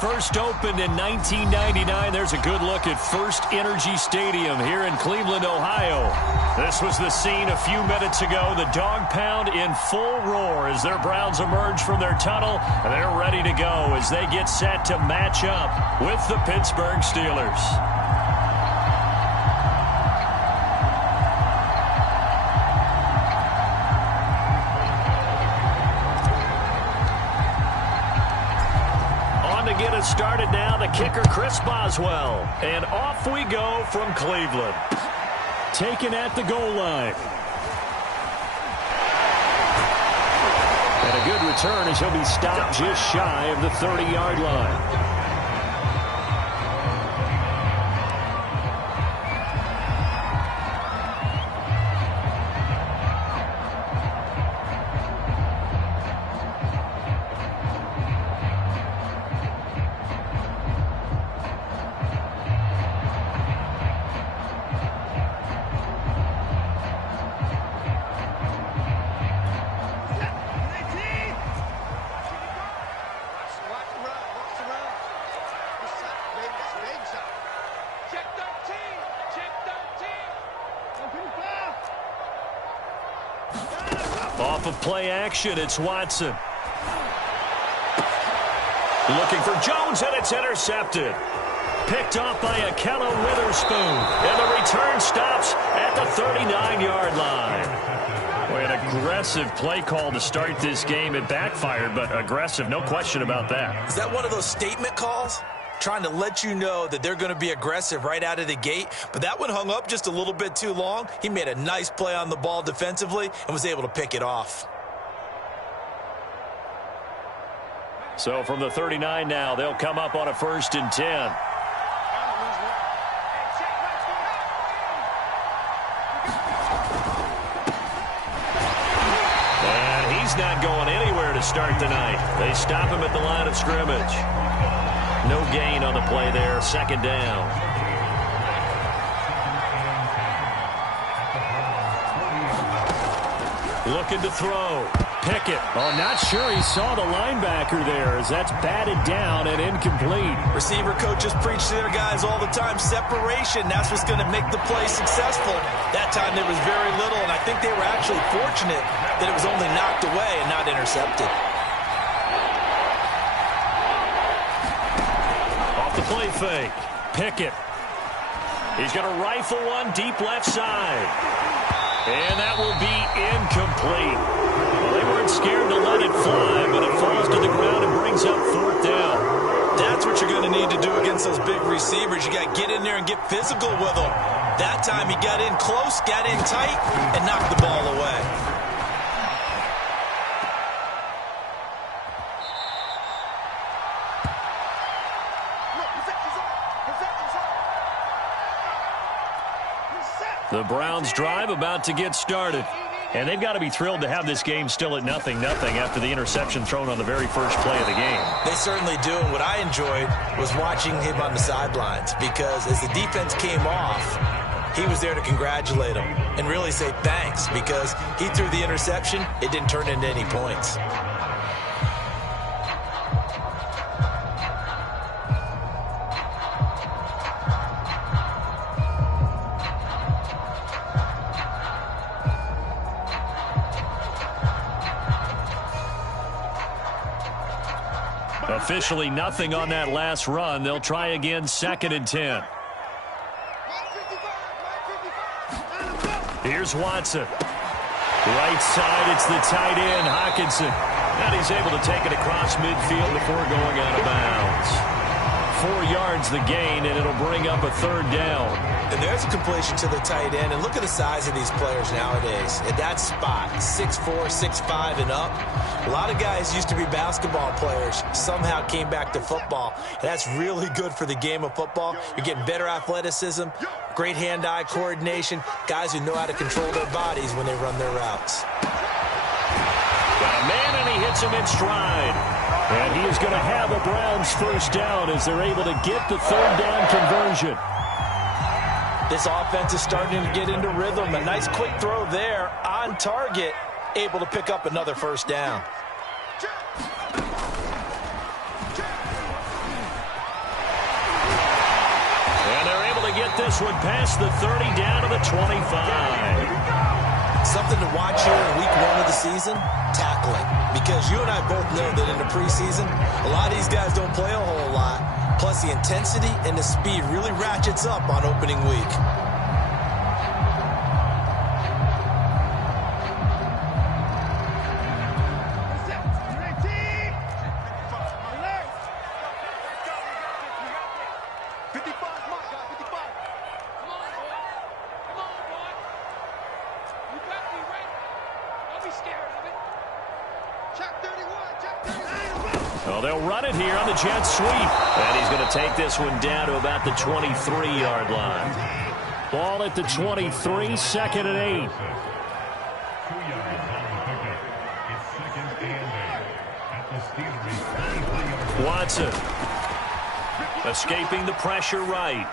First opened in 1999. There's a good look at First Energy Stadium here in Cleveland, Ohio. This was the scene a few minutes ago. The dog pound in full roar as their Browns emerge from their tunnel, and they're ready to go as they get set to match up with the Pittsburgh Steelers. Get it started now, the kicker Chris Boswell, and off we go from Cleveland. Taken at the goal line, and a good return as he'll be stopped just shy of the 30-yard line. Off of play action, it's Watson. Looking for Jones, and it's intercepted. Picked off by Ahkello Witherspoon. And the return stops at the 39-yard line. Boy, an aggressive play call to start this game. It backfired, but aggressive, no question about that. Is that one of those statement calls? Trying to let you know that they're going to be aggressive right out of the gate. But that one hung up just a little bit too long. He made a nice play on the ball defensively and was able to pick it off. So from the 39 now, they'll come up on a 1st and 10. And he's not going anywhere to start tonight. They stop him at the line of scrimmage. No gain on the play there, 2nd down. Looking to throw. Pickett. Oh, not sure he saw the linebacker there as that's batted down and incomplete. Receiver coaches preach to their guys all the time. Separation, that's what's going to make the play successful. That time there was very little, and I think they were actually fortunate that it was only knocked away and not intercepted. The play fake. Pickett. He's going to rifle one deep left side. And that will be incomplete. Well, they weren't scared to let it fly, but it falls to the ground and brings up 4th down. That's what you're going to need to do against those big receivers. You got to get in there and get physical with them. That time he got in close, got in tight, and knocked the ball away. The Browns drive about to get started. And they've got to be thrilled to have this game still at 0-0 after the interception thrown on the very first play of the game. They certainly do. And what I enjoyed was watching him on the sidelines because as the defense came off, he was there to congratulate them and really say thanks because he threw the interception. It didn't turn into any points. Officially nothing on that last run. They'll try again, 2nd and 10. Here's Watson. Right side, it's the tight end, Hockenson. And he's able to take it across midfield before going out of bounds. 4 yards the gain, and it'll bring up a 3rd down. And there's a completion to the tight end. And look at the size of these players nowadays. At that spot, 6'4", 6'5", and up. A lot of guys used to be basketball players, somehow came back to football. And that's really good for the game of football. You're getting better athleticism, great hand-eye coordination, guys who know how to control their bodies when they run their routes. Got a man, and he hits him in stride. And he is going to have a Browns 1st down as they're able to get the 3rd down conversion. This offense is starting to get into rhythm. A nice quick throw there on target, able to pick up another 1st down. to get this one past the 30 down to the 25. Something to watch here in week 1 of the season, tackling. Because you and I both know that in the preseason, a lot of these guys don't play a whole lot. Plus, the intensity and the speed really ratchets up on opening week. Well, they'll run it here on the jet sweep. And he's going to take this one down to about the 23-yard line. Ball at the 23, 2nd and 8. Watson escaping the pressure right.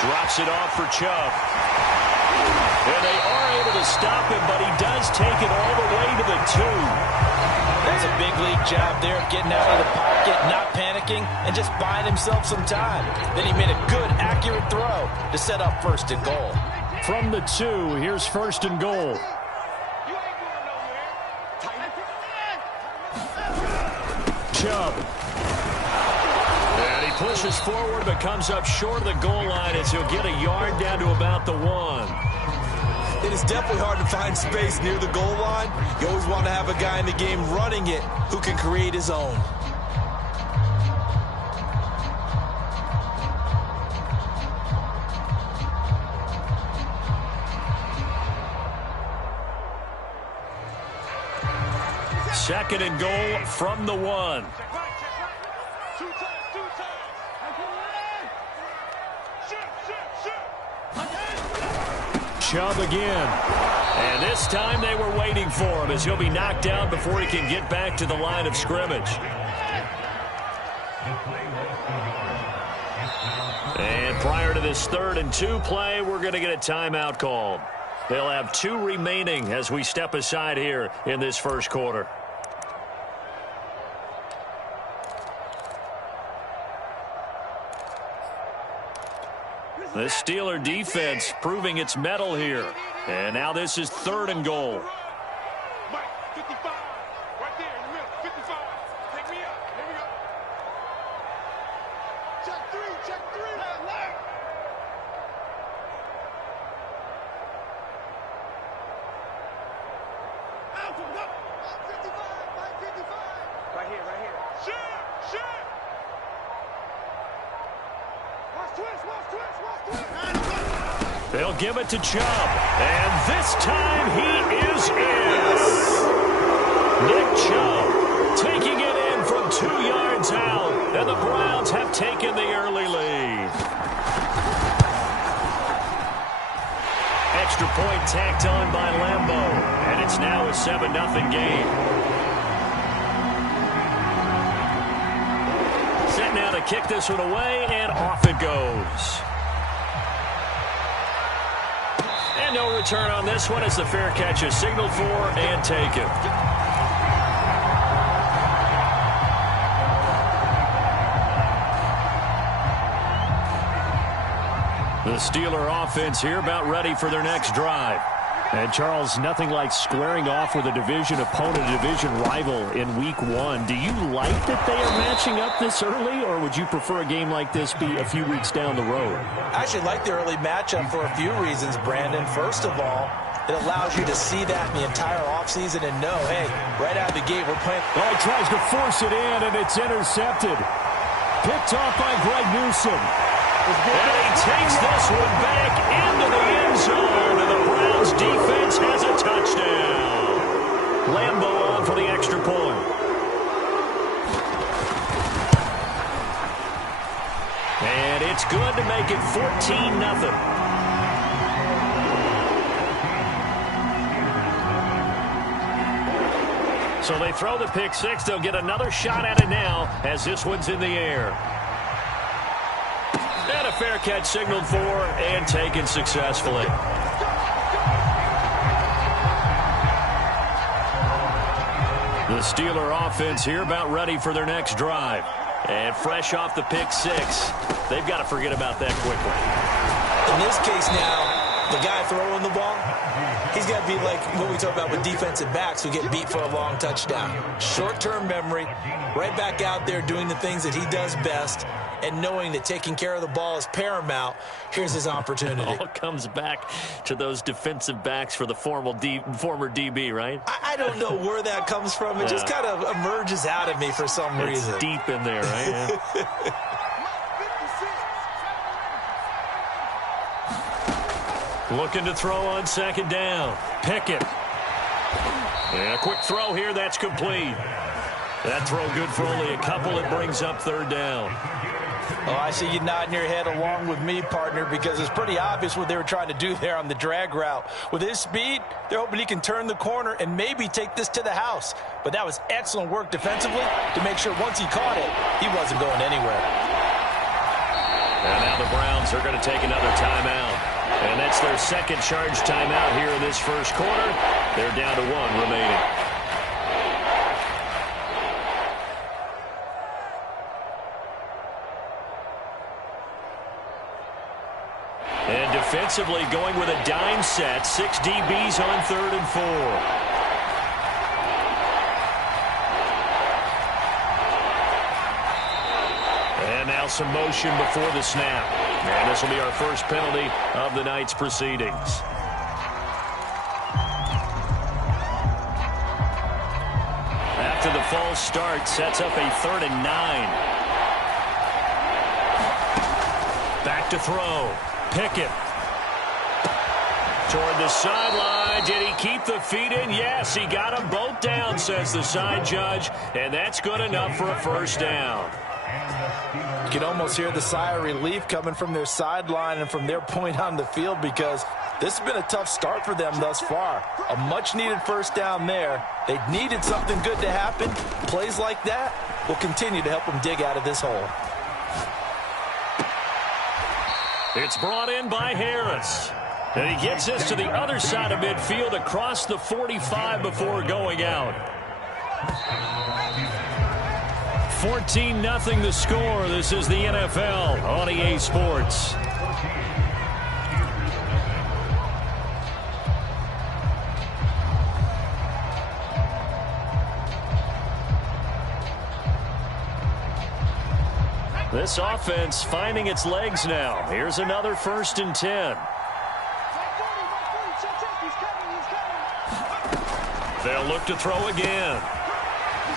Drops it off for Chubb. And they are able to stop him, but he does take it all the way to the 2. That's a big league job there of getting out of the pocket, not panicking, and just buying himself some time. Then he made a good, accurate throw to set up 1st and goal. From the 2, here's 1st and goal. Chubb. And he pushes forward but comes up short of the goal line as he'll get a yard down to about the 1. It is definitely hard to find space near the goal line. You always want to have a guy in the game running it who can create his own. Second and goal from the 1. Chubb again. And this time they were waiting for him as he'll be knocked down before he can get back to the line of scrimmage. And prior to this 3rd and 2 play, we're going to get a timeout called. They'll have 2 remaining as we step aside here in this 1st quarter. The Steeler defense proving its mettle here. And now this is 3rd and goal. Mike, 55. Right there in the middle. 55. Take me up. Here we go. Check 3. Check 3. Left. Alpha, go. 55. Mike, 55. Right here. Right here. Shit. Watch twist. They'll give it to Chubb. And this time he is in. Nick Chubb taking it in from 2 yards out. And the Browns have taken the early lead. Extra point tacked on by Lambeau. And it's now a 7-0 game. Set now to kick this one away, and off it goes. And no return on this one as the fair catch is signaled for and taken. The Steeler offense here about ready for their next drive. And, Charles, nothing like squaring off with a division opponent, a division rival in Week 1. Do you like that they are matching up this early, or would you prefer a game like this be a few weeks down the road? I actually like the early matchup for a few reasons, Brandon. First of all, it allows you to see that in the entire offseason and know, hey, right out of the gate, we're playing. Oh, he tries to force it in, and it's intercepted. Picked off by Greg Newsome. And he takes this one back into the end zone, and the Browns defense has a touchdown. Lambeau on for the extra point. And it's good to make it 14-0. So they throw the pick six. They'll get another shot at it now as this one's in the air. And a fair catch signaled for and taken successfully. The Steeler offense here about ready for their next drive. And fresh off the pick six, they've got to forget about that quickly. In this case now, the guy throwing the ball, he's got to be like what we talk about with defensive backs who get beat for a long touchdown. Short-term memory, right back out there doing the things that he does best, and knowing that taking care of the ball is paramount. Here's his opportunity. It all comes back to those defensive backs for the former DB, right? I don't know where that comes from. It just kind of emerges out of me for some reason. It's deep in there, right? Yeah. Looking to throw on second down. Pickett. And a quick throw here. That's complete. That throw good for only a couple. It brings up third down. Oh, I see you nodding your head along with me, partner, because it's pretty obvious what they were trying to do there on the drag route. With his speed, they're hoping he can turn the corner and maybe take this to the house. But that was excellent work defensively to make sure once he caught it, he wasn't going anywhere. And now the Browns are going to take another timeout. And that's their second charge timeout here in this first quarter. They're down to one remaining. And defensively going with a dime set. 6 DBs on 3rd and 4. And now some motion before the snap. And this will be our first penalty of the night's proceedings. After the false start, sets up a 3rd and 9. Back to throw. Pickett. Toward the sideline. Did he keep the feet in? Yes, he got them both down, says the side judge. And that's good enough for a first down. You can almost hear the sigh of relief coming from their sideline and from their point on the field, because this has been a tough start for them thus far. A much-needed first down there. They needed something good to happen. Plays like that will continue to help them dig out of this hole. It's brought in by Harris. And he gets this to the other side of midfield across the 45 before going out. 14-0 the score. This is the NFL on EA Sports. This offense finding its legs now. Here's another 1st and 10. They'll look to throw again.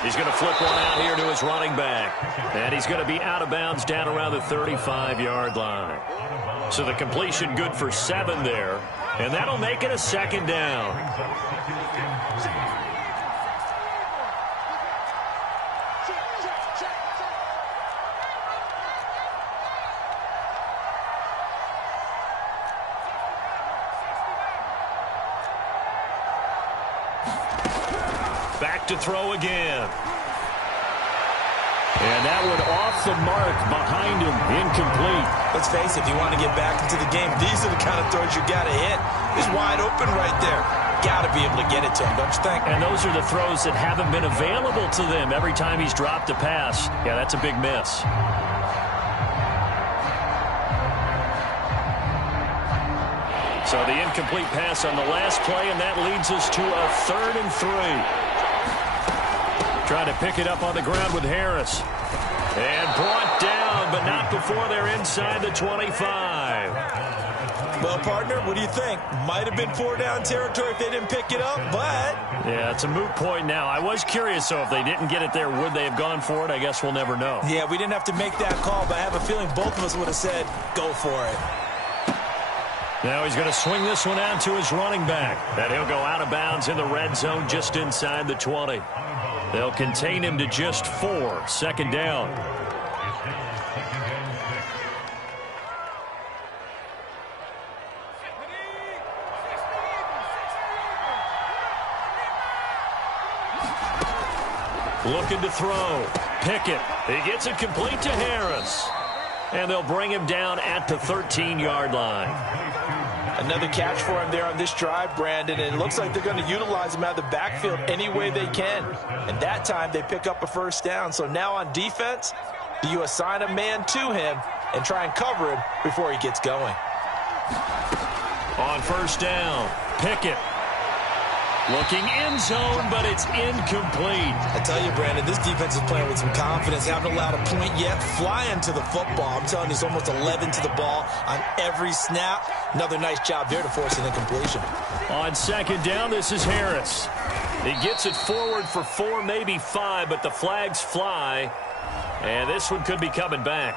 He's going to flip one out here to his running back. And he's going to be out of bounds down around the 35-yard line. So the completion good for 7 there. And that'll make it a 2nd down. Back to throw again. And that one off the mark behind him, incomplete. Let's face it, if you want to get back into the game, these are the kind of throws you got to hit. He's wide open right there. Got to be able to get it to him, don't you think? And those are the throws that haven't been available to them every time he's dropped a pass. Yeah, that's a big miss. So the incomplete pass on the last play, and that leads us to a 3rd and 3. Trying to pick it up on the ground with Harris. And brought down, but not before they're inside the 25. Well, partner, what do you think? Might have been 4-down territory if they didn't pick it up, but... Yeah, it's a moot point now. I was curious, though, if they didn't get it there, would they have gone for it? I guess we'll never know. Yeah, we didn't have to make that call, but I have a feeling both of us would have said, go for it. Now he's going to swing this one out to his running back. And he'll go out of bounds in the red zone just inside the 20. They'll contain him to just 4. 2nd down. Looking to throw. Pickett. He gets it complete to Harris. And they'll bring him down at the 13-yard line. Another catch for him there on this drive, Brandon, and it looks like they're going to utilize him out of the backfield any way they can. And that time they pick up a first down. So now on defense, Do you assign a man to him and try and cover him before he gets going? On first down, Pickett. Looking end zone, but it's incomplete. I tell you, Brandon, this defense is playing with some confidence. Haven't allowed a point yet. Flying to the football. I'm telling you, it's almost 11 to the ball on every snap. Another nice job there to force an incompletion. On second down, this is Harris. He gets it forward for 4, maybe 5, but the flags fly. And this one could be coming back.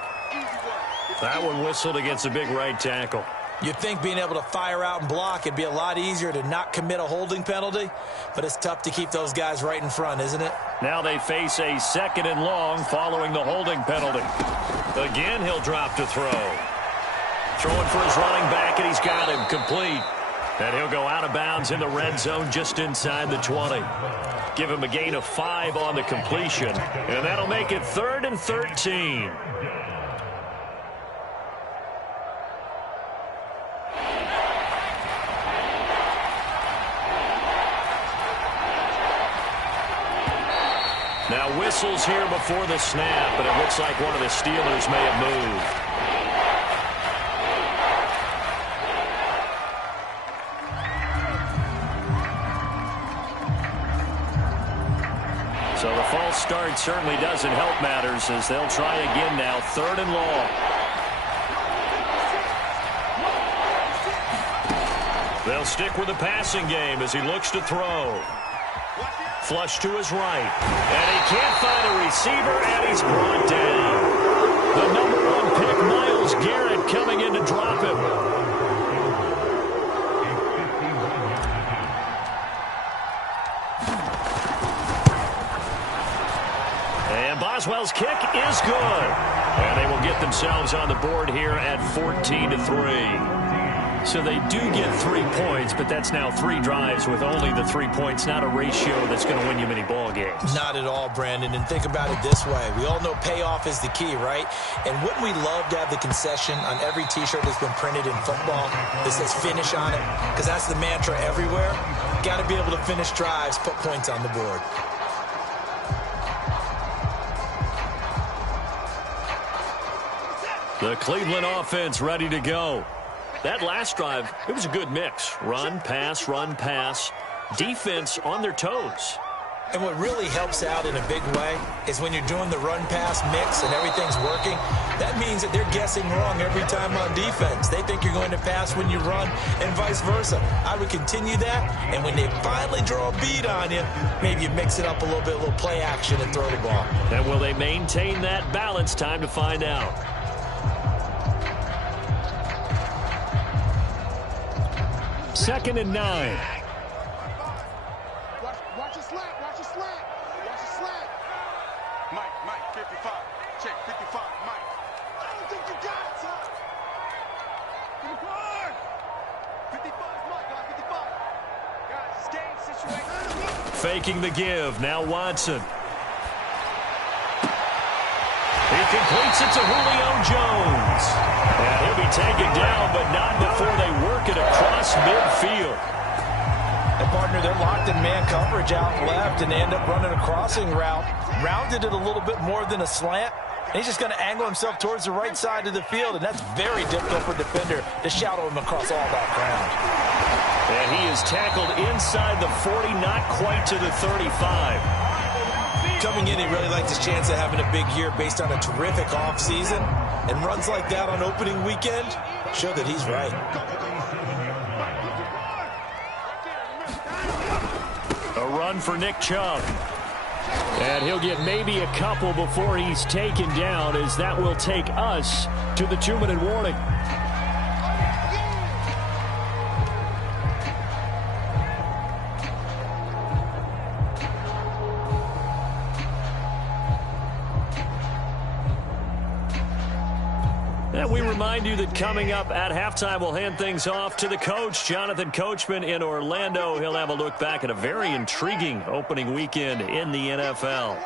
That one whistled against a big right tackle. You'd think being able to fire out and block, it'd be a lot easier to not commit a holding penalty, but it's tough to keep those guys right in front, isn't it? Now they face a 2nd and long following the holding penalty. Again, he'll drop to throw. Throwing for his running back, and he's got him complete. And he'll go out of bounds in the red zone just inside the 20. Give him a gain of 5 on the completion, and that'll make it 3rd and 13. Now whistles here before the snap, but it looks like one of the Steelers may have moved. So the false start certainly doesn't help matters as they'll try again now, 3rd and long. They'll stick with the passing game as he looks to throw. Flush to his right. And he can't find a receiver, and he's brought down. The number 1 pick, Myles Garrett, coming in to drop him. And Boswell's kick is good. And they will get themselves on the board here at 14-3. So they do get 3 points, but that's now 3 drives with only the 3 points, not a ratio that's going to win you many ball games. Not at all, Brandon. And think about it this way. We all know payoff is the key, right? And wouldn't we love to have the concession on every T-shirt that's been printed in football that says finish on it? Because that's the mantra everywhere. Got to be able to finish drives, put points on the board. The Cleveland offense ready to go. That last drive, it was a good mix. Run, pass, defense on their toes. And what really helps out in a big way is when you're doing the run-pass mix and everything's working, that means that they're guessing wrong every time on defense. They think you're going to pass when you run and vice versa. I would continue that, and when they finally draw a beat on you, maybe you mix it up a little bit, a little play action and throw the ball. And will they maintain that balance? Time to find out. 2nd and 9. Watch your slant. Watch your slant. Watch your slant. Mike, 55. Check, 55. Mike. I don't think you got it, son. 55. 55, Mike. 55. Guys, it's game situation. Faking the give. Now Watson. He completes it to Julio Jones. And he'll be taken down, but not before they work it across midfield. And, partner, they're locked in man coverage out left, and they end up running a crossing route. Rounded it a little bit more than a slant. And he's just going to angle himself towards the right side of the field, and that's very difficult for a defender to shadow him across all that ground. And he is tackled inside the 40, not quite to the 35. Coming in, he really likes his chance of having a big year based on a terrific offseason. And runs like that on opening weekend show that he's right. A run for Nick Chubb. And he'll get maybe a couple before he's taken down, as that will take us to the 2-minute warning. And we remind you that coming up at halftime, we'll hand things off to the coach, Jonathan Coachman in Orlando. He'll have a look back at a very intriguing opening weekend in the NFL.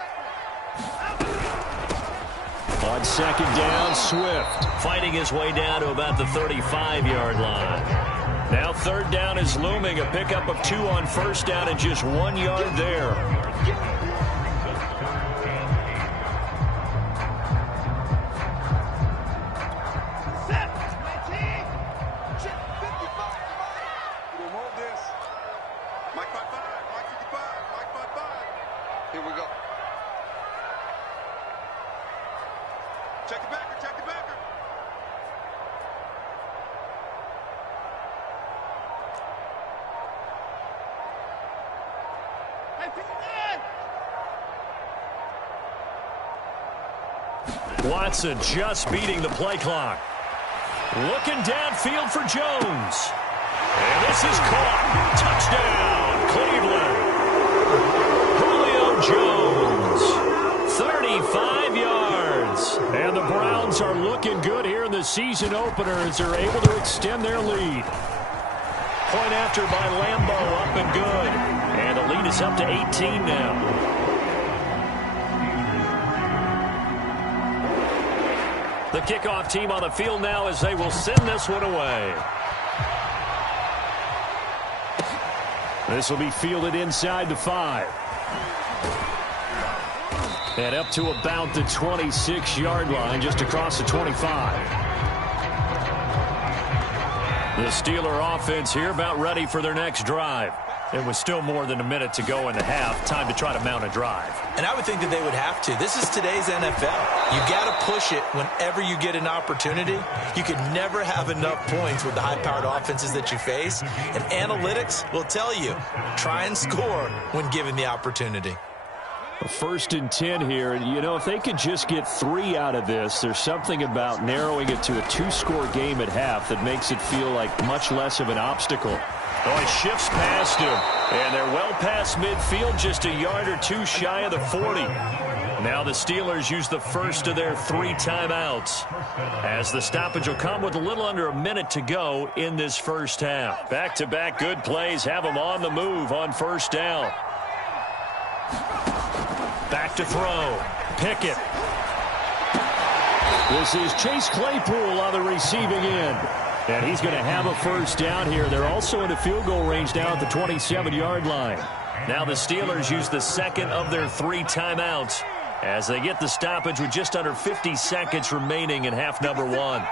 On 2nd down, Swift fighting his way down to about the 35-yard line. Now 3rd down is looming, a pickup of 2 on 1st down and just 1 yard there. Mike 55, Mike 55, Mike 55. Here we go. Check the backer, check the backer. Hey, 59! Watson just beating the play clock. Looking downfield for Jones. And this is caught. Touchdown, Cleveland. Julio Jones, 35 yards. And the Browns are looking good here in the season opener as they're able to extend their lead. Point after by Lambo, up and good. And the lead is up to 18 now. The kickoff team on the field now as they will send this one away. This will be fielded inside the 5. And up to about the 26-yard line, just across the 25. The Steeler offense here about ready for their next drive. It was still more than a minute to go in the half. Time to try to mount a drive. And I would think that they would have to. This is today's NFL. You got to push it whenever you get an opportunity. You can never have enough points with the high-powered offenses that you face. And analytics will tell you, try and score when given the opportunity. A 1st and 10 here. You know, if they could just get 3 out of this, there's something about narrowing it to a 2-score game at half that makes it feel like much less of an obstacle. Oh, he shifts past him, and they're well past midfield, just a yard or 2 shy of the 40. Now the Steelers use the first of their 3 timeouts, as the stoppage will come with a little under a minute to go in this first half. Back-to-back good plays have them on the move on first down. Back to throw. Pickett. This is Chase Claypool on the receiving end. And he's going to have a first down here. They're also in a field goal range now at the 27-yard line. Now the Steelers use the second of their 3 timeouts as they get the stoppage with just under 50 seconds remaining in half number 1.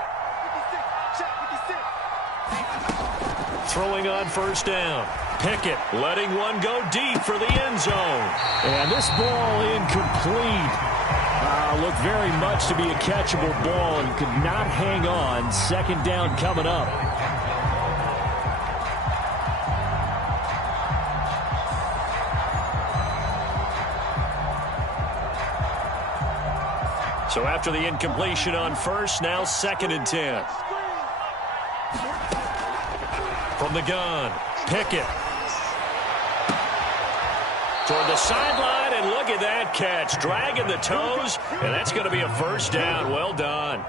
Throwing on first down. Pickett letting one go deep for the end zone. And this ball incomplete. Looked very much to be a catchable ball and could not hang on. Second down coming up. So after the incompletion on first, now 2nd and 10. From the gun, Pickett. Toward the sideline, and look at that catch. Dragging the toes, and that's going to be a first down. Well done.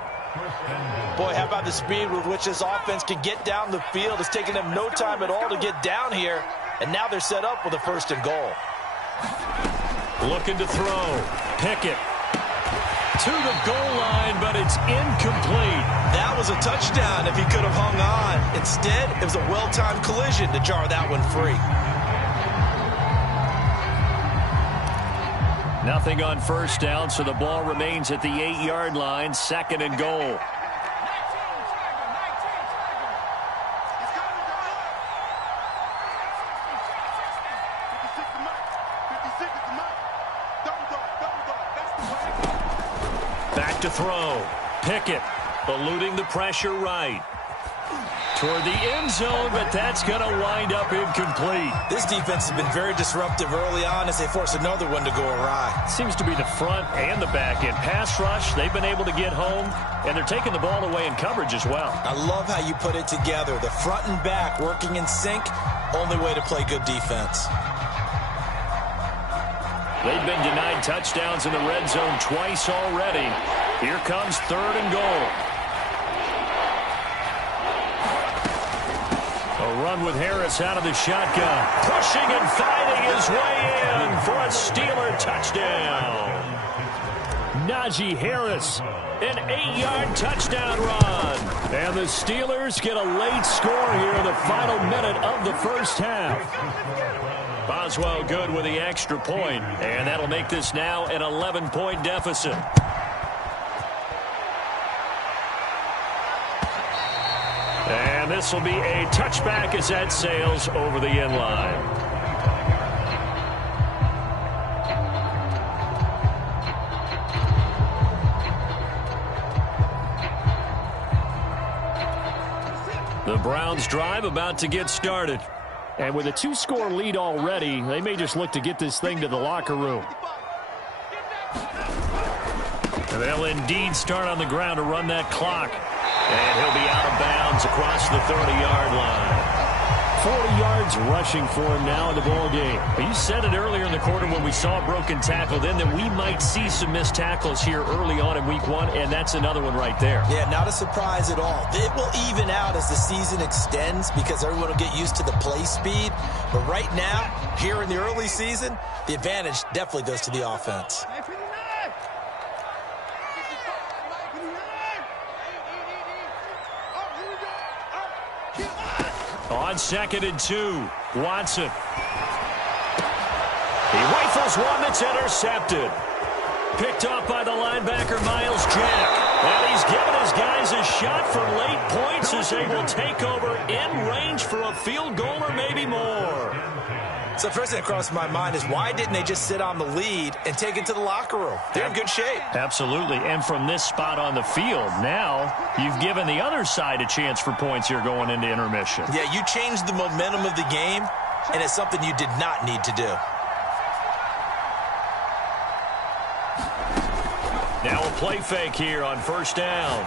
Boy, how about the speed with which this offense can get down the field? It's taken them no time at all to get down here, and now they're set up with a 1st and goal. Looking to throw. Pickett to the goal line, but it's incomplete. That was a touchdown if he could have hung on. Instead, it was a well-timed collision to jar that one free. Nothing on first down, so the ball remains at the 8-yard line, 2nd and goal. Back to throw. Pickett eluding the pressure right. Toward the end zone, but that's going to wind up incomplete. This defense has been very disruptive early on as they force another one to go awry. Seems to be the front and the back end. Pass rush, they've been able to get home, and they're taking the ball away in coverage as well. I love how you put it together. The front and back working in sync, only way to play good defense. They've been denied touchdowns in the red zone twice already. Here comes 3rd and goal. A run with Harris out of the shotgun. Pushing and fighting his way in for a Steeler touchdown. Najee Harris, an 8-yard touchdown run. And the Steelers get a late score here in the final minute of the first half. Boswell good with the extra point, and that'll make this now an 11-point deficit. And this will be a touchback as that sails over the end line. The Browns drive about to get started. And with a 2-score lead already, they may just look to get this thing to the locker room. And they'll indeed start on the ground to run that clock. And he'll be out of bounds across the 30-yard line. 40 yards rushing for him now in the ball game. You said it earlier in the quarter when we saw a broken tackle then that we might see some missed tackles here early on in week 1, and that's another one right there. Yeah, not a surprise at all. It will even out as the season extends because everyone will get used to the play speed. But right now, here in the early season, the advantage definitely goes to the offense. On 2nd and 2, Watson. He rifles one that's intercepted. Picked off by the linebacker, Miles Jack. And he's given his guys a shot for late points as they will take over in range for a field goal or maybe more. So the first thing that crossed my mind is why didn't they just sit on the lead and take it to the locker room? They're in good shape. Absolutely. And from this spot on the field, now you've given the other side a chance for points here going into intermission. Yeah, you changed the momentum of the game, and it's something you did not need to do. Now a play fake here on 1st down.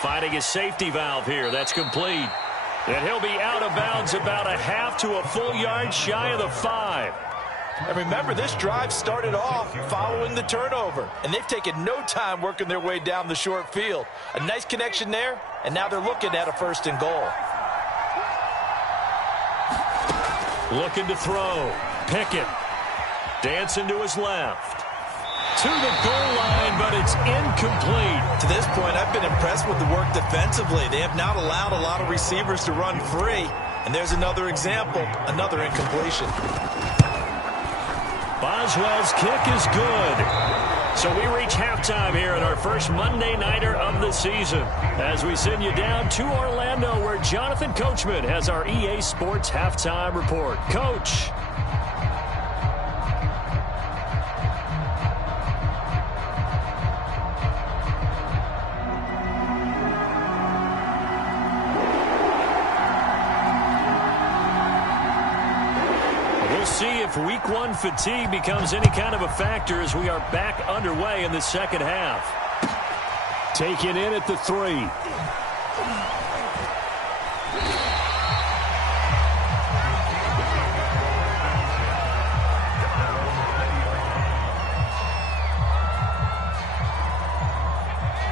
Finding a safety valve here. That's complete. And he'll be out of bounds about a half to a full yard shy of the 5. And remember, this drive started off following the turnover, and they've taken no time working their way down the short field. A nice connection there, and now they're looking at a 1st and goal. Looking to throw. Pickett dancing to his left. To the goal line, but it's incomplete. To this point, I've been impressed with the work defensively. They have not allowed a lot of receivers to run free. And there's another example, another incompletion. Boswell's kick is good. So we reach halftime here in our first Monday Nighter of the season as we send you down to Orlando where Jonathan Coachman has our EA Sports Halftime Report. Coach. See if week 1 fatigue becomes any kind of a factor as we are back underway in the second half. Taken in at the 3.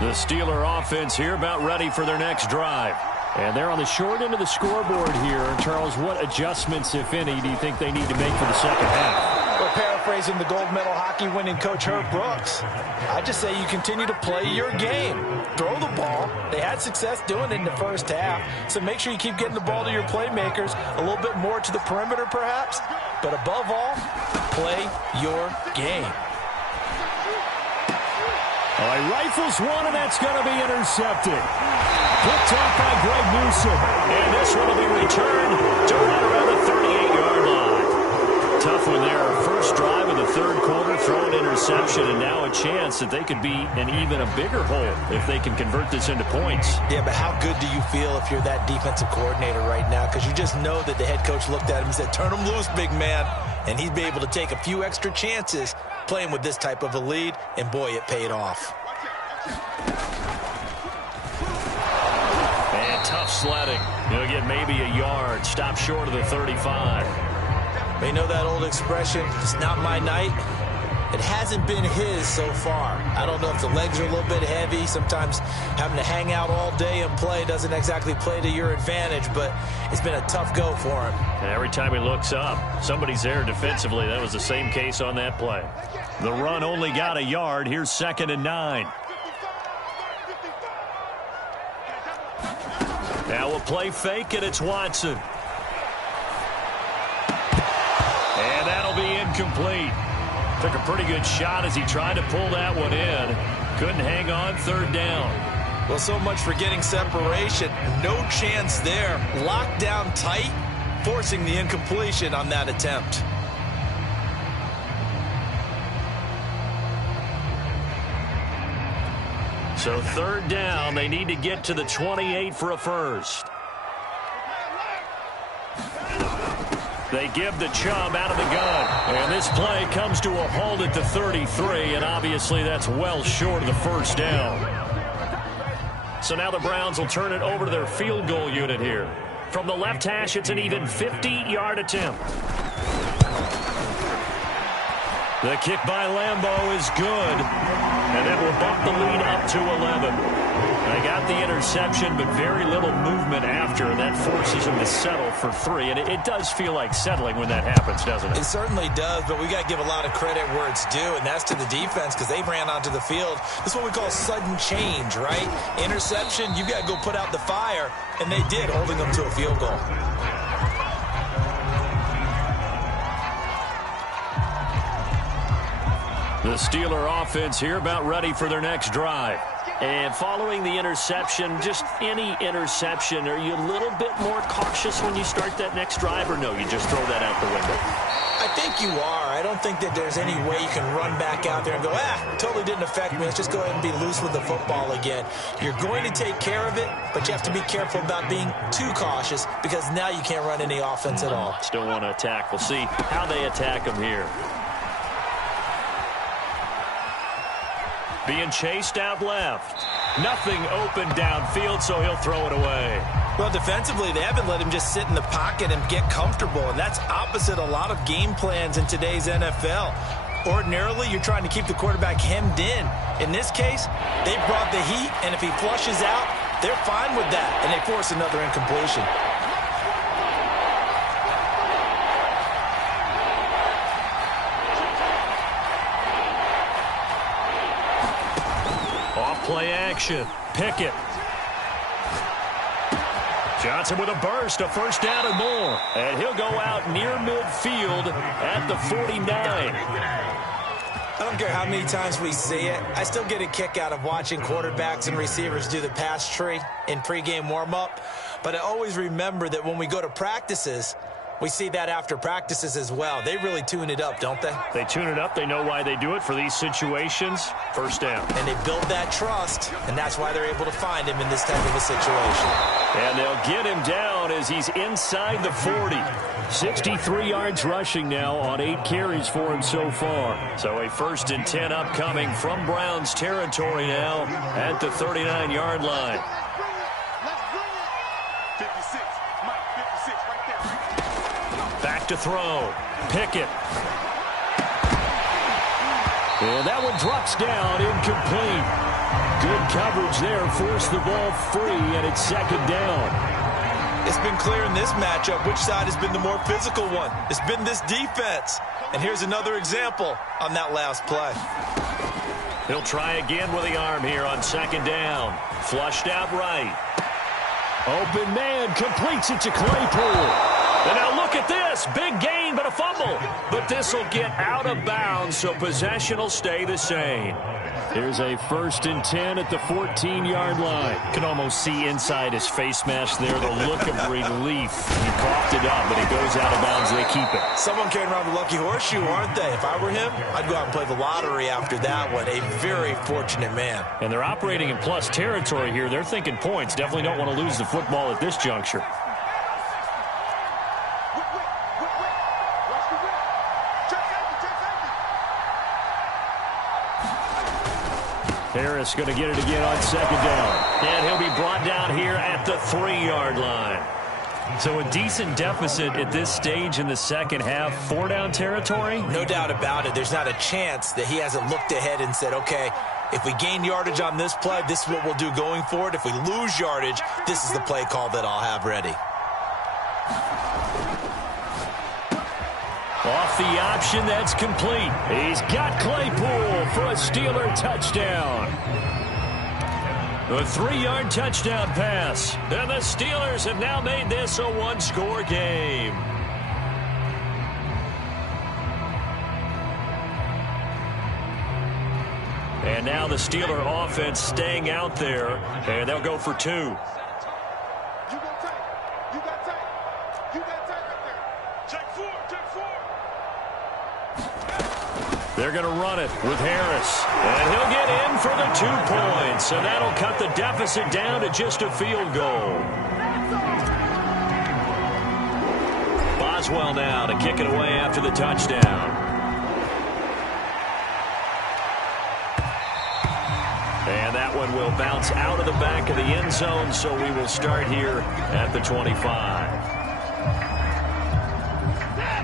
The Steeler offense here about ready for their next drive. And they're on the short end of the scoreboard here. Charles, what adjustments, if any, do you think they need to make for the second half? Well, paraphrasing the gold medal hockey winning coach Herb Brooks, I just say you continue to play your game. Throw the ball. They had success doing it in the first half, so make sure you keep getting the ball to your playmakers, a little bit more to the perimeter perhaps, but above all, play your game. Oh, he rifles one, and that's going to be intercepted. Picked off by Greg Newsome. And this one will be returned to right around the 38-yard line. Tough one there. First drive of the 3rd quarter, throw an interception, and now a chance that they could be in even a bigger hole if they can convert this into points. Yeah, but how good do you feel if you're that defensive coordinator right now? Because you just know that the head coach looked at him and said, turn him loose, big man. And he'd be able to take a few extra chances playing with this type of a lead, and boy, it paid off. And tough sledding. He'll get maybe a yard. Stop short of the 35. You know that old expression, it's not my night? It hasn't been his so far. I don't know if the legs are a little bit heavy. Sometimes having to hang out all day and play doesn't exactly play to your advantage, but it's been a tough go for him. And every time he looks up, somebody's there defensively. That was the same case on that play. The run only got a yard. Here's 2nd and 9. Now we'll play fake, and it's Watson. And that'll be incomplete. Took a pretty good shot as he tried to pull that one in. Couldn't hang on 3rd down. Well, so much for getting separation. No chance there. Locked down tight, forcing the incompletion on that attempt. So third down, they need to get to the 28 for a first. They give the Chubb out of the gun. And this play comes to a halt at the 33, and obviously that's well short of the first down. So now the Browns will turn it over to their field goal unit here. From the left hash, it's an even 50-yard attempt. The kick by Lambeau is good, and that will bump the lead up to 11. They got the interception, but very little movement after, and that forces them to settle for 3. And it does feel like settling when that happens, doesn't it? It certainly does, but we got to give a lot of credit where it's due, and that's to the defense because they ran onto the field. This is what we call sudden change, right? Interception, you got to go put out the fire, and they did, holding them to a field goal. The Steeler offense here about ready for their next drive. And following the interception, just any interception, are you a little bit more cautious when you start that next drive, or no, you just throw that out the window? I think you are. I don't think that there's any way you can run back out there and go, totally didn't affect me. Let's just go ahead and be loose with the football again. You're going to take care of it, but you have to be careful about being too cautious because now you can't run any offense at all. Still want to attack. We'll see how they attack them here. Being chased out left. Nothing open downfield, so he'll throw it away. Well, defensively, they haven't let him just sit in the pocket and get comfortable, and that's opposite a lot of game plans in today's NFL. Ordinarily, you're trying to keep the quarterback hemmed in. In this case, they brought the heat, and if he flushes out, they're fine with that, and they force another incompletion. Play action. Pickett. Johnson with a burst, a first down and more. And he'll go out near midfield at the 49. I don't care how many times we see it. I still get a kick out of watching quarterbacks and receivers do the pass tree in pregame warm-up. But I always remember that when we go to practices, we see that after practices as well. They really tune it up, don't they? They tune it up. They know why they do it for these situations. First down. And they build that trust, and that's why they're able to find him in this type of a situation. And they'll get him down as he's inside the 40. 63 yards rushing now on 8 carries for him so far. So a 1st and 10 upcoming from Browns territory now at the 39-yard line. Back to throw. Pickett. And that one drops down, incomplete. Good coverage there, forced the ball free, and it's 2nd down. It's been clear in this matchup which side has been the more physical one. It's been this defense. And here's another example on that last play. He'll try again with the arm here on 2nd down. Flushed out right. Open man completes it to Claypool. And now look at this. Big gain, but a fumble. But this will get out of bounds, so possession will stay the same. Here's a 1st and 10 at the 14-yard line. Can almost see inside his face mask there the look of relief. He coughed it up, but it goes out of bounds. They keep it. Someone came around the lucky horseshoe, aren't they? If I were him, I'd go out and play the lottery after that one. A very fortunate man. And they're operating in plus territory here. They're thinking points. Definitely don't want to lose the football at this juncture. Harris going to get it again on 2nd down. And he'll be brought down here at the 3-yard line. So a decent deficit at this stage in the second half. 4-down territory? No doubt about it. There's not a chance that he hasn't looked ahead and said, okay, if we gain yardage on this play, this is what we'll do going forward. If we lose yardage, this is the play call that I'll have ready. Off the option, that's complete. He's got Claypool for a Steeler touchdown. A 3-yard touchdown pass. And the Steelers have now made this a 1-score game. And now the Steeler offense staying out there, and they'll go for 2. They're going to run it with Harris. And he'll get in for the 2 points. And that'll cut the deficit down to just a field goal. Boswell now to kick it away after the touchdown. And that one will bounce out of the back of the end zone, so we will start here at the 25.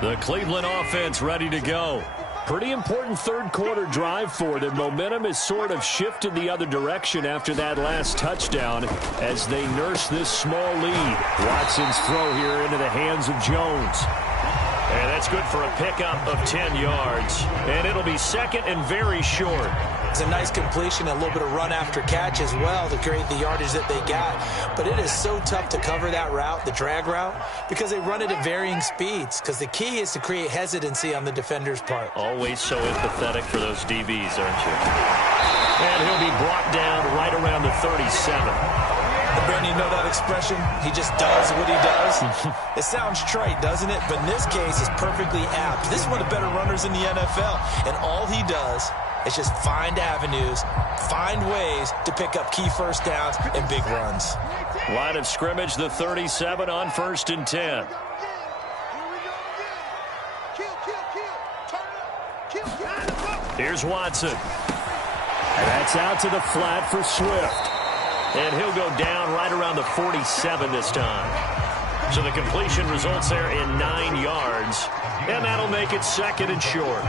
The Cleveland offense ready to go. Pretty important third-quarter drive for them. Momentum has sort of shifted the other direction after that last touchdown as they nurse this small lead. Watson's throw here into the hands of Jones. And that's good for a pickup of 10 yards. And it'll be second and very short. It's a nice completion, a little bit of run after catch as well to create the yardage that they got. But it is so tough to cover that route, the drag route, because they run it at varying speeds. Because the key is to create hesitancy on the defender's part. Always so empathetic for those DBs, aren't you? And he'll be brought down right around the 37. Brandon, you know that expression? He just does what he does. It sounds trite, doesn't it? But in this case, it's perfectly apt. This is one of the better runners in the NFL. And all he does is just find avenues, find ways to pick up key first downs and big runs. Line of scrimmage, the 37 on 1st and 10. Here's Watson. And that's out to the flat for Swift. And he'll go down right around the 47 this time. So the completion results there in 9 yards. And that'll make it second and short.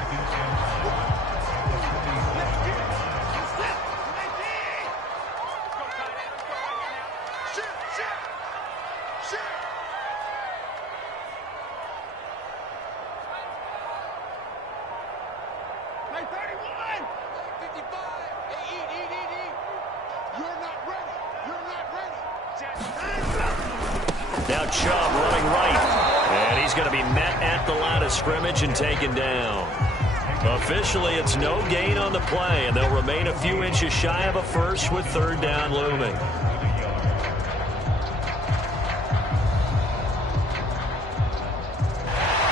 Now Chubb running right. And he's going to be met at the line of scrimmage and taken down. Officially, it's no gain on the play, and they'll remain a few inches shy of a first with 3rd down looming.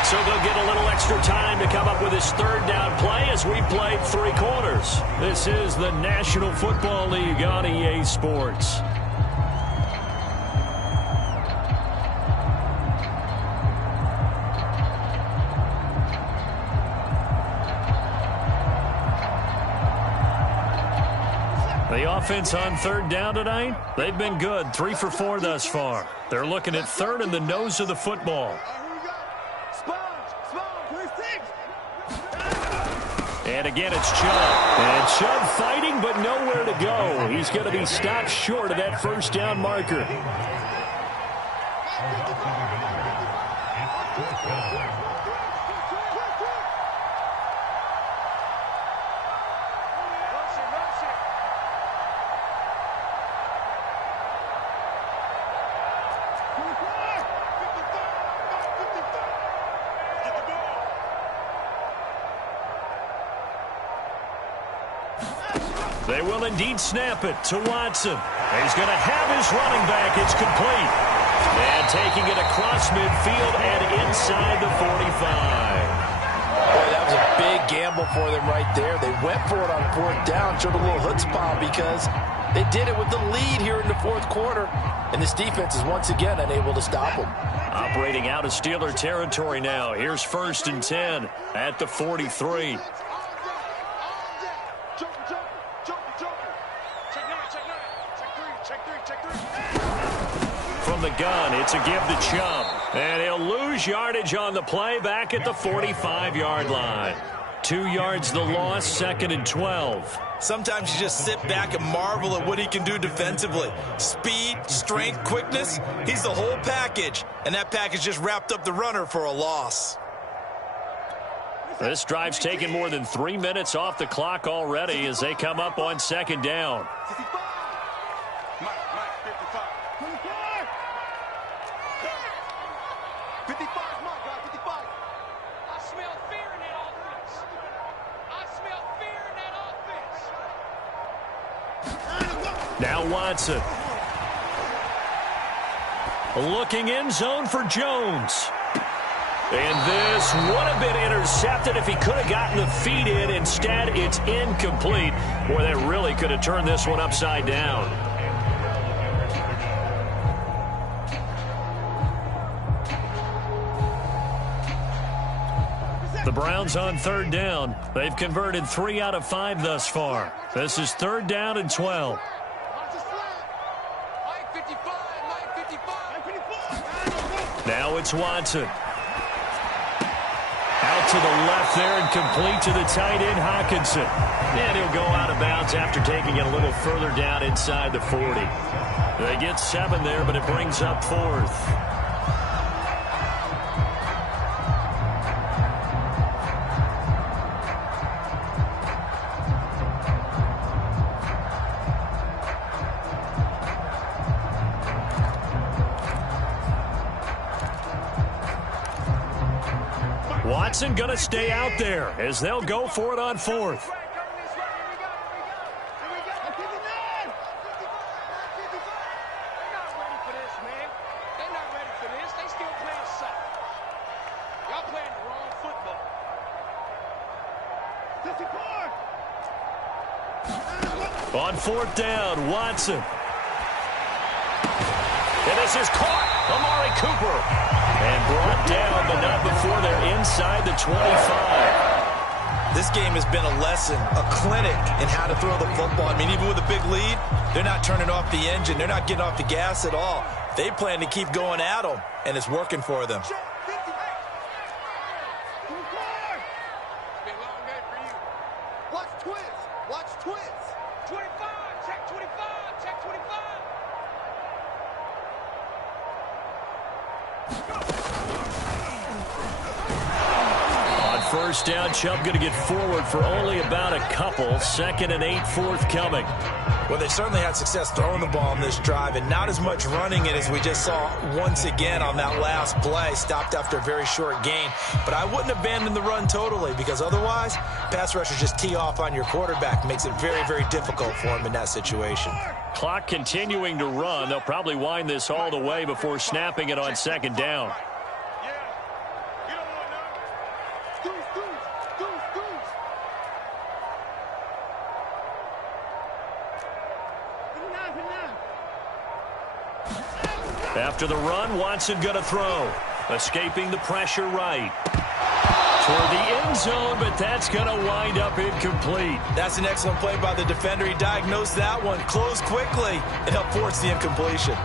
So they'll get a little extra time to come up with his 3rd down play as we played 3 quarters. This is the National Football League on EA Sports. The offense on 3rd down tonight, they've been good. 3 for 4 thus far. They're looking at 3rd and the nose of the football. And again, it's Chubb. And Chubb fighting, but nowhere to go. He's going to be stopped short of that 1st down marker. They will indeed snap it to Watson. He's going to have his running back. It's complete. And taking it across midfield and inside the 45. Boy, that was a big gamble for them right there. They went for it on 4th down, showed a little chutzpah because they did it with the lead here in the 4th quarter. And this defense is once again unable to stop them. Operating out of Steeler territory now. Here's 1st and 10 at the 43. From the gun, it's a give to Chubb. And he'll lose yardage on the play back at the 45-yard line. 2 yards the loss, 2nd and 12. Sometimes you just sit back and marvel at what he can do defensively. Speed, strength, quickness, he's the whole package. And that package just wrapped up the runner for a loss. This drive's taken more than 3 minutes off the clock already as they come up on 2nd down. Now Watson. Looking in zone for Jones. And this would have been intercepted if he could have gotten the feet in. Instead, it's incomplete. Boy, that really could have turned this one upside down. The Browns on third down. They've converted 3 out of 5 thus far. This is 3rd down and 12. Now it's Watson. Out to the left there and complete to the tight end, Hockenson. And he'll go out of bounds after taking it a little further down inside the 40. They get 7 there, but it brings up 4th. Watson going to stay out there as they'll go for it on 4th. On 4th down, Watson. And this is caught. Amari Cooper. And brought down, but not before they're inside the 25. This game has been a lesson, a clinic in how to throw the football. I mean, even with a big lead, they're not turning off the engine. They're not getting off the gas at all. They plan to keep going at them, and it's working for them. Watch twins. Watch twins. 25. Check 25. Check 25. On 1st down, Chubb going to get forward for only about a couple. 2nd and 8 forthcoming. Well, they certainly had success throwing the ball on this drive, and not as much running it as we just saw once again on that last play. Stopped after a very short gain. But I wouldn't abandon the run totally, because otherwise, pass rushers just tee off on your quarterback. Makes it very, very difficult for him in that situation. Clock continuing to run. They'll probably wind this all the way before snapping it on 2nd down. After the run, Watson going to throw. Escaping the pressure right. Toward the end zone, but that's going to wind up incomplete. That's an excellent play by the defender. He diagnosed that one, closed quickly, and helped force the incompletion.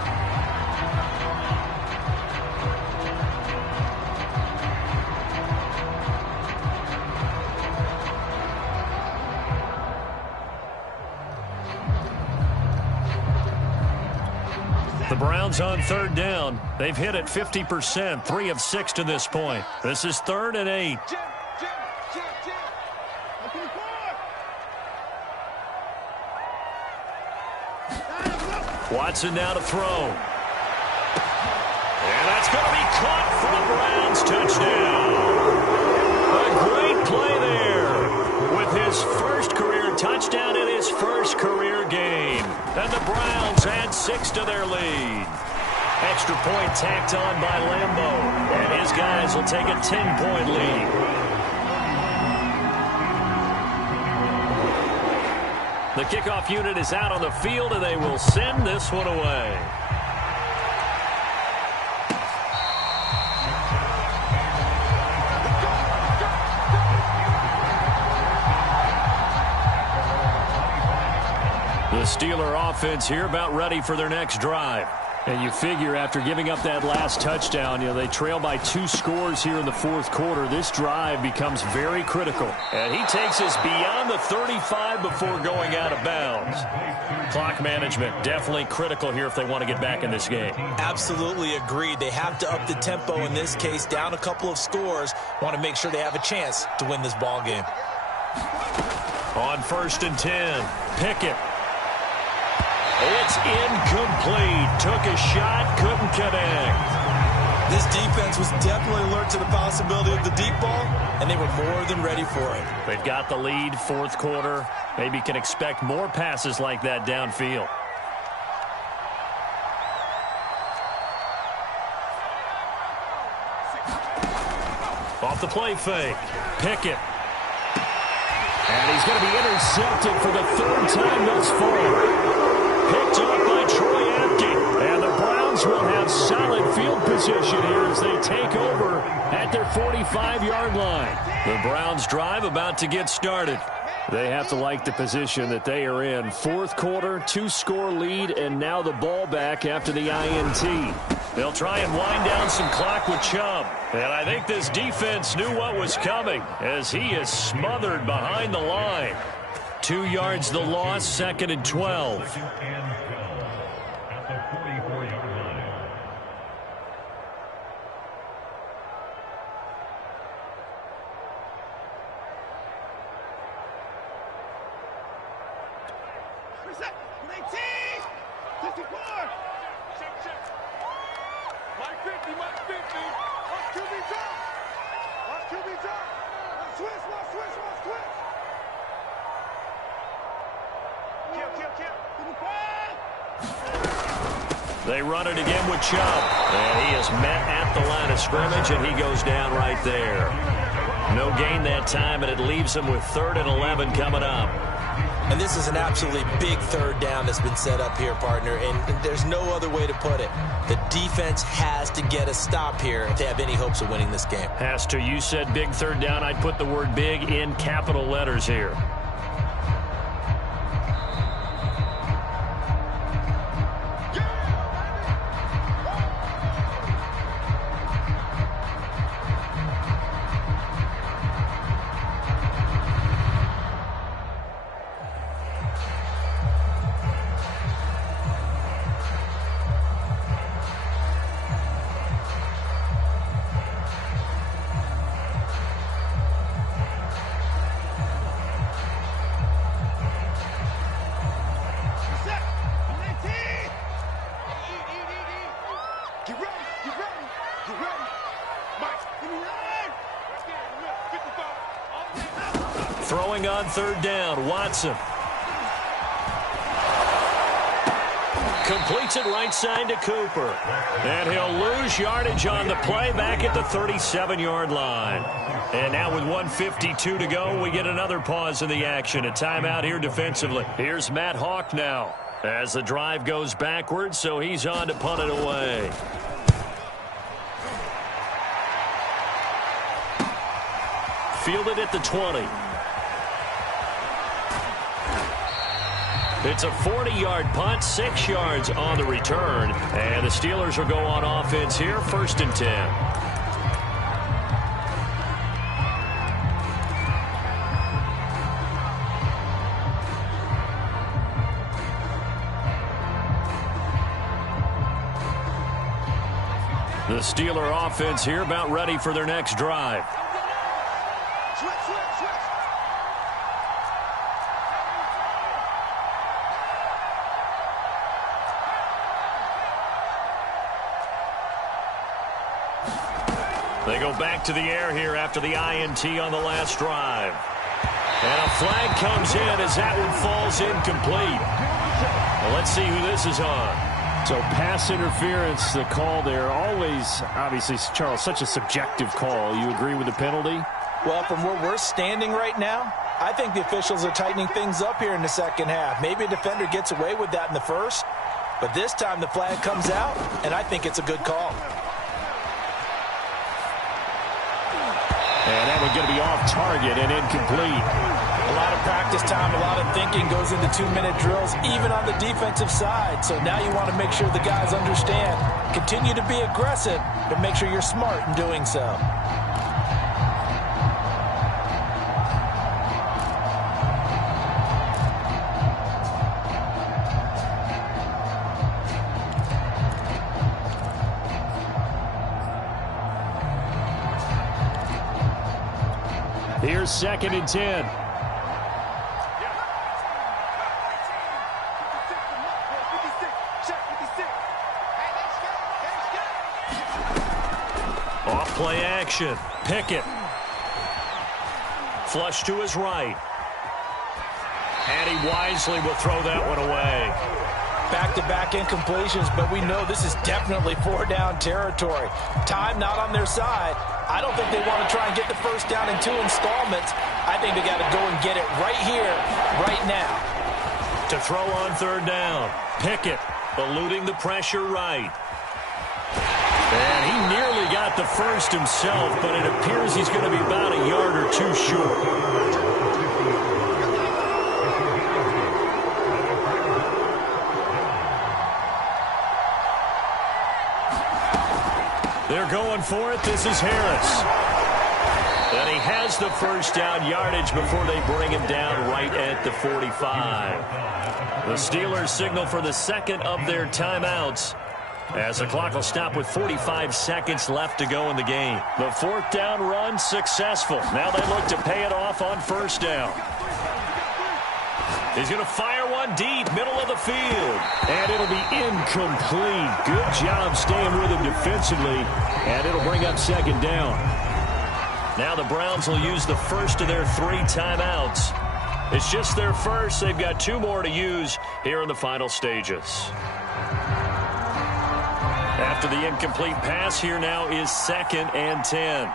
The Browns on 3rd down. They've hit it 50%, 3 of 6 to this point. This is 3rd and 8. Watson now to throw. And that's going to be caught for a Browns touchdown. A great play there with his first career touchdown in his first career game. And the Browns add 6 to their lead. Extra point tacked on by Lambo. And his guys will take a 10-point lead. The kickoff unit is out on the field, and they will send this one away. The Steeler offense here about ready for their next drive. And you figure after giving up that last touchdown, they trail by 2 scores here in the 4th quarter. This drive becomes very critical. And he takes us beyond the 35 before going out of bounds. Clock management definitely critical here if they want to get back in this game. Absolutely agreed. They have to up the tempo in this case, down a couple of scores. Want to make sure they have a chance to win this ball game. On 1st and 10, Pickett. It's incomplete. Took a shot, couldn't connect. This defense was definitely alert to the possibility of the deep ball, and they were more than ready for it. They've got the lead, 4th quarter. Maybe can expect more passes like that downfield. Off the play fake. Pickett. And he's going to be intercepted for the third time thus far. Picked up by Troy Apke. And the Browns will have solid field position here as they take over at their 45-yard line. The Browns drive about to get started. They have to like the position that they are in. Fourth quarter, 2-score lead, and now the ball back after the INT. They'll try and wind down some clock with Chubb. And I think this defense knew what was coming as he is smothered behind the line. 2 yards the loss, 2nd and 12. They run it again with Chubb. And he is met at the line of scrimmage, and he goes down right there. No gain that time, and it leaves him with 3rd and 11 coming up. And this is an absolutely big third down that's been set up here, partner, and there's no other way to put it. The defense has to get a stop here if they have any hopes of winning this game. Has to. You said big third down. I'd put the word big in capital letters here. Throwing on third down, Watson. Completes it right side to Cooper. And he'll lose yardage on the play back at the 37-yard line. And now with 1:52 to go, we get another pause in the action. A timeout here defensively. Here's Matt Hawk now as the drive goes backwards, so he's on to punt it away. Fielded at the 20. It's a 40-yard punt, 6 yards on the return. And the Steelers will go on offense here, 1st and 10. The Steeler offense here about ready for their next drive. They go back to the air here after the INT on the last drive. And a flag comes in as that one falls incomplete. Well, let's see who this is on. So pass interference, the call there. Always, obviously, Charles, such a subjective call. You agree with the penalty? Well, from where we're standing right now, I think the officials are tightening things up here in the second half. Maybe a defender gets away with that in the first, but this time the flag comes out, and I think it's a good call. And that one's going to be off target and incomplete. A lot of practice time, a lot of thinking goes into 2-minute drills, even on the defensive side. So now you want to make sure the guys understand. Continue to be aggressive, but make sure you're smart in doing so. Here's 2nd and 10. Off play action. Pickett. Flush to his right. And he wisely will throw that one away. Back-to-back incompletions, but we know this is definitely 4-down territory. Time not on their side, I don't think they want to try and get the first down in 2 installments. I think they got to go and get it right here, right now. To throw on 3rd down, Pickett eluding the pressure right. And he nearly got the first himself, but it appears he's going to be about a yard or 2 short. They're going for it. This is Harris. And he has the first down yardage before they bring him down right at the 45. The Steelers signal for the second of their timeouts as the clock will stop with 45 seconds left to go in the game. The 4th down run successful. Now they look to pay it off on 1st down. He's going to fire one deep, middle of the field. And it'll be incomplete. Good job staying with him defensively. And it'll bring up 2nd down. Now the Browns will use the first of their 3 timeouts. It's just their first. They've got 2 more to use here in the final stages. After the incomplete pass, here now is 2nd and 10.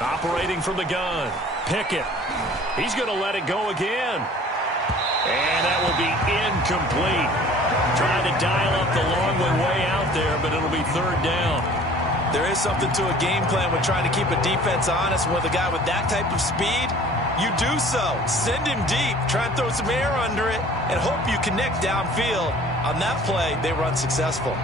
Operating from the gun, Pickett. He's going to let it go again. And that will be incomplete. Trying to dial up the long way out there, but it'll be 3rd down. There is something to a game plan with trying to keep a defense honest. With a guy with that type of speed, you do so. Send him deep. Try and throw some air under it and hope you connect downfield. On that play, they run successful.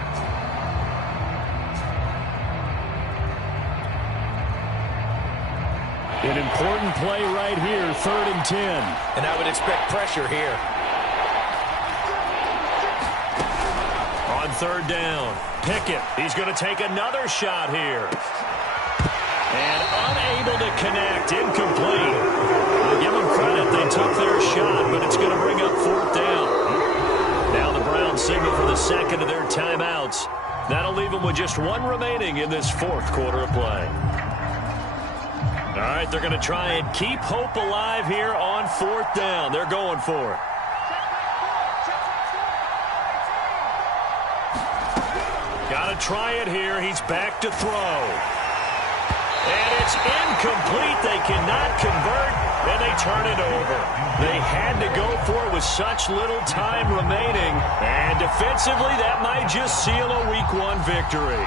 An important play right here, 3rd and 10. And I would expect pressure here. On 3rd down, Pickett. He's going to take another shot here. And unable to connect, incomplete. I'll give them credit, they took their shot, but it's going to bring up 4th down. Now the Browns signal for the second of their timeouts. That'll leave them with just 1 remaining in this 4th quarter of play. All right, they're going to try and keep hope alive here on 4th down. They're going for it. Got to try it here. He's back to throw. And it's incomplete. They cannot convert, and they turn it over. They had to go for it with such little time remaining. And defensively, that might just seal a Week 1 victory.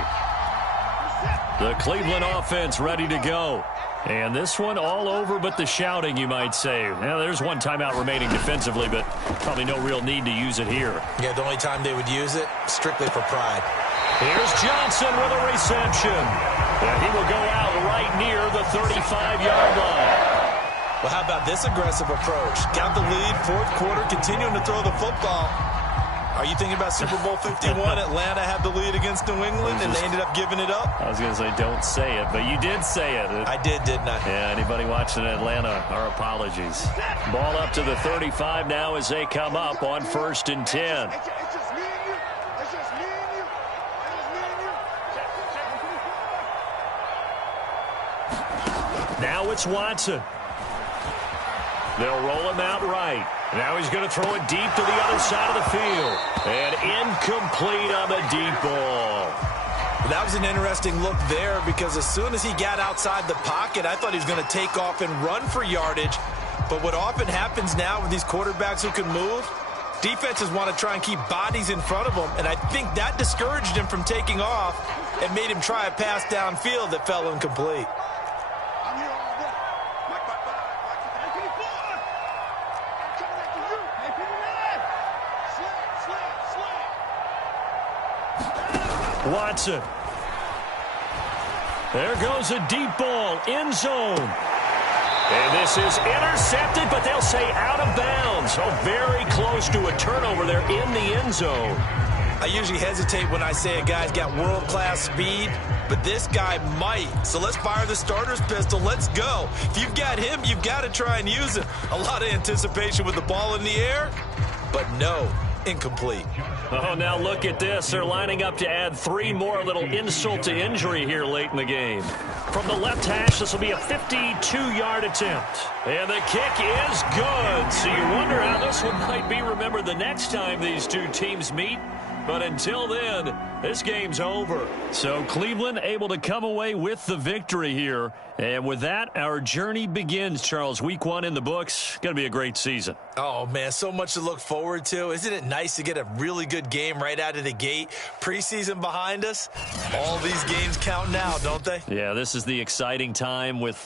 The Cleveland offense ready to go. And this one all over but the shouting, you might say. Now, there's 1 timeout remaining defensively, but probably no real need to use it here. Yeah, the only time they would use it, strictly for pride. Here's Johnson with a reception. And he will go out right near the 35-yard line. Well, how about this aggressive approach? Got the lead, 4th quarter, continuing to throw the football. Are you thinking about Super Bowl 51? Atlanta had the lead against New England, and they ended up giving it up? I was going to say, don't say it, but you did say it. I did, didn't I? Yeah, anybody watching Atlanta, our apologies. Ball up to the 35 now as they come up on 1st and 10. Now it's Watson. They'll roll him out right. Now he's going to throw it deep to the other side of the field. And incomplete on the deep ball. That was an interesting look there because as soon as he got outside the pocket, I thought he was going to take off and run for yardage. But what often happens now with these quarterbacks who can move, defenses want to try and keep bodies in front of them. And I think that discouraged him from taking off and made him try a pass downfield that fell incomplete. Watson. There goes a deep ball, end zone. And this is intercepted, but they'll say out of bounds. Oh, very close to a turnover there in the end zone. I usually hesitate when I say a guy's got world-class speed, but this guy might. So let's fire the starter's pistol. Let's go. If you've got him, you've got to try and use it. A lot of anticipation with the ball in the air, but no, incomplete. Oh, now look at this. They're lining up to add 3 more, a little insult to injury here late in the game. From the left hash, this will be a 52-yard attempt. And the kick is good. So you wonder how this one might be remembered the next time these two teams meet. But until then, this game's over. So Cleveland able to come away with the victory here. And with that, our journey begins, Charles. Week 1 in the books. Going to be a great season. Oh, man, so much to look forward to. Isn't it nice to get a really good game right out of the gate? Preseason behind us. All these games count now, don't they? Yeah, this is the exciting time with